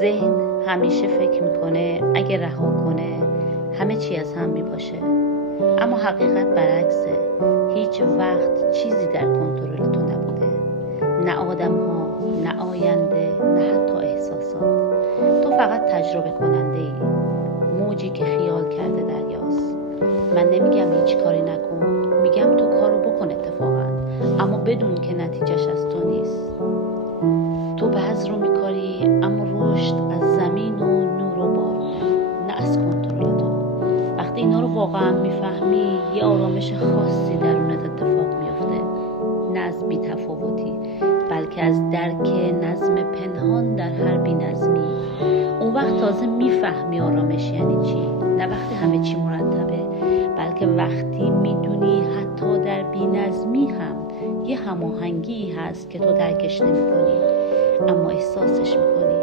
ذهن همیشه فکر میکنه اگه رها کنه همه چی از هم میپاشه، اما حقیقت برعکسه. هیچ وقت چیزی در کنترل تو نبوده، نه آدم ها، نه آینده، نه حتی احساسات. تو فقط تجربه کننده ای، موجی که خیال کرده دریاست. من نمیگم هیچ کاری نکن، میگم تو کارو بکن اتفاقا، اما بدون که نتیجهش از تو نیست. تو بذر رو میکاری، اما رشد از زمین و نور و بارونه، نه از کنترل تو. وقتی اینا رو واقعا میفهمی، یه آرامش خاصی درونت اتفاق میفته، نه از بی‌تفاوتی، بلکه از درک نظم پنهان در هر بی‌نظمی. اون وقت تازه میفهمی آرامش یعنی چی، نه وقتی همه چی مرتبه، بلکه وقتی میدونی حتی در بی‌نظمی هم یه هماهنگی هست که تو درکش نمی‌کنی، اما احساسش می‌کنی.